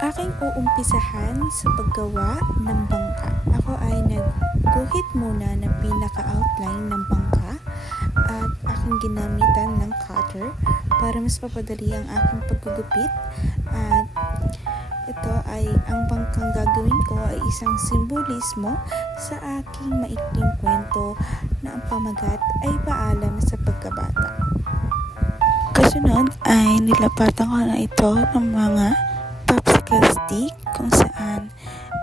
Aking uumpisahan sa paggawa ng bangka. Ako ay nagguhit muna ng pinaka-outline ng bangka at aking ginamitan ng cutter para mas papadali ang aking paggugupit. At ito ay ang bangkang gagawin ko ay isang simbolismo sa aking maikling kwento na ang pamagat ay paalam sa pagkabata. Kasunod ay nilapatan ko na ito ng mga popsicle stick kung saan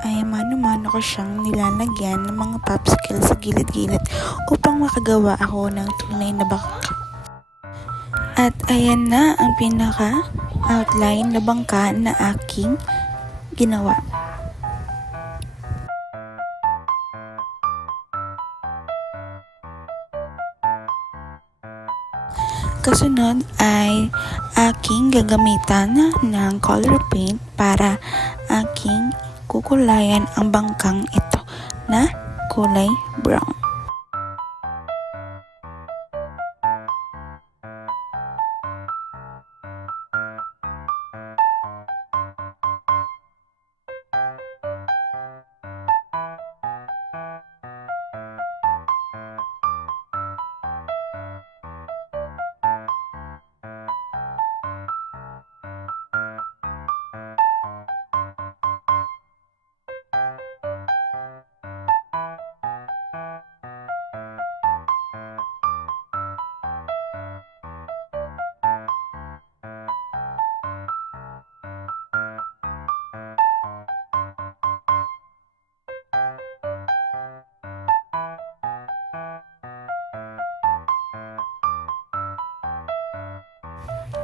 ay mano-mano ko siyang nilalagyan ng mga popsicle sa gilid-gilid upang makagawa ako ng tunay na bangka. At ayan na ang pinaka-outline na bangka na aking ginawa. Kasunod ay aking gagamitan ng color paint para aking kukulayan ang bangkang ito na kulay brown.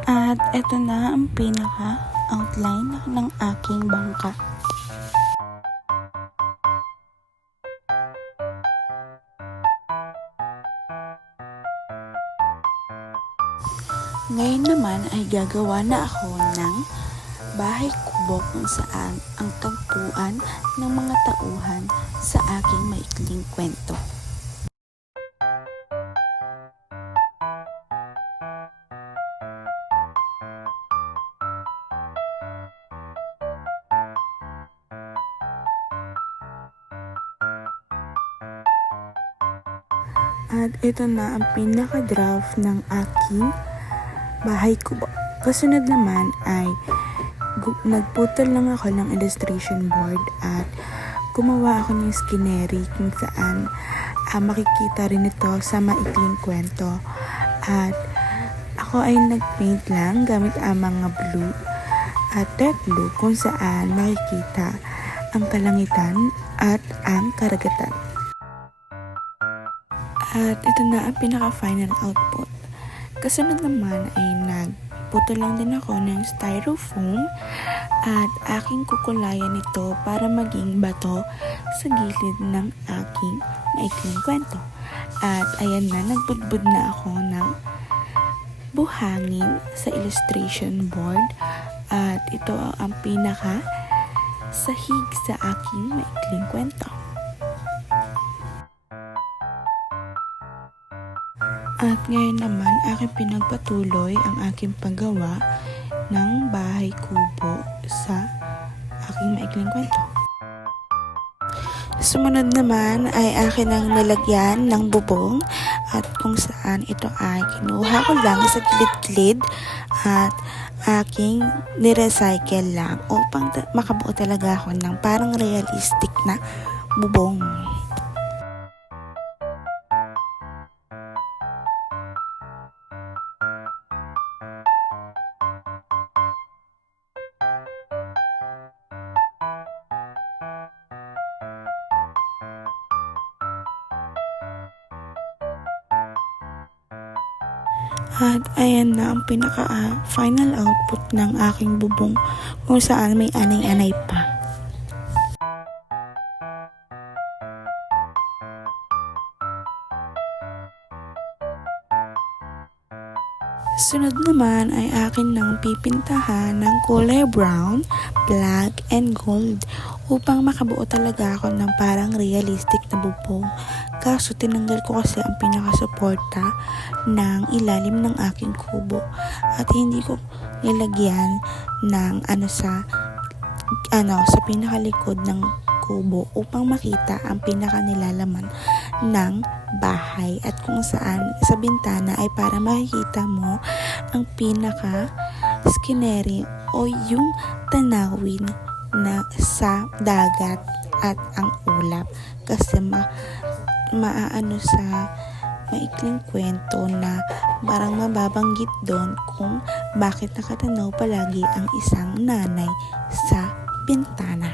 At ito na ang pinaka-outline ng aking bangka. Ngayon naman ay gagawa na ako ng bahay kubo kung saan ang tagpuan ng mga tauhan sa aking maikling kwento. At ito na ang pinaka-draft ng aking bahay kubo. Kasunod naman ay nagputol lang ako ng illustration board at gumawa ako ng scenery kung saan makikita rin ito sa maikling kwento. At ako ay nagpaint lang gamit ang mga blue at dark blue kung saan makikita ang kalangitan at ang karagatan. At ito na ang pinaka-final output. Kasunod naman ay nagputol lang din ako ng styrofoam at aking kukulayan ito para maging bato sa gilid ng aking maikling kwento. At ayan na, nagbudbud na ako ng buhangin sa illustration board at ito ang pinaka-sahig sa aking maikling kwento. At ngayon naman, aking pinagpatuloy ang aking paggawa ng bahay kubo sa aking maikling kwento. Sumunod naman ay akin ang nilagyan ng bubong at kung saan ito ay kinuha ko lang sa gilid-gilid at aking nirecycle lang upang makabuo talaga ako ng parang realistic na bubong. At ayan na ang pinaka-final output ng aking bubong kung saan may anay-anay pa. Sunod naman ay akin nang pipintahan ng kulay brown, black, and gold upang makabuo talaga ako ng parang realistic na bubong. Kaso tinanggal ko kasi ang pinakasuporta ng ilalim ng aking kubo at hindi ko nilagyan ng sa sa pinakalikod ng kubo upang makita ang pinakanilalaman ng bahay, at kung saan sa bintana ay para makikita mo ang pinaka scenery o yung tanawin na sa dagat at ang ulap, kasi maaano sa maikling kwento na parang mababanggit doon kung bakit nakatanaw palagi ang isang nanay sa bintana.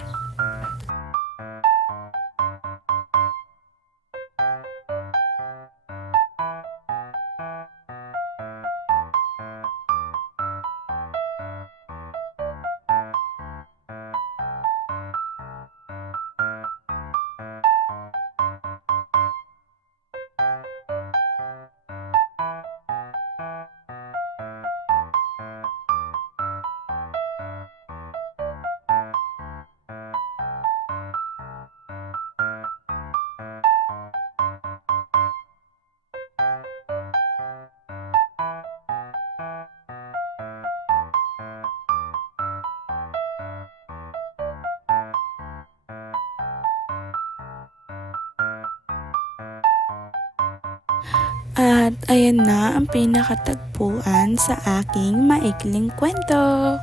At ayan na ang pinakatagpuan sa aking maikling kwento.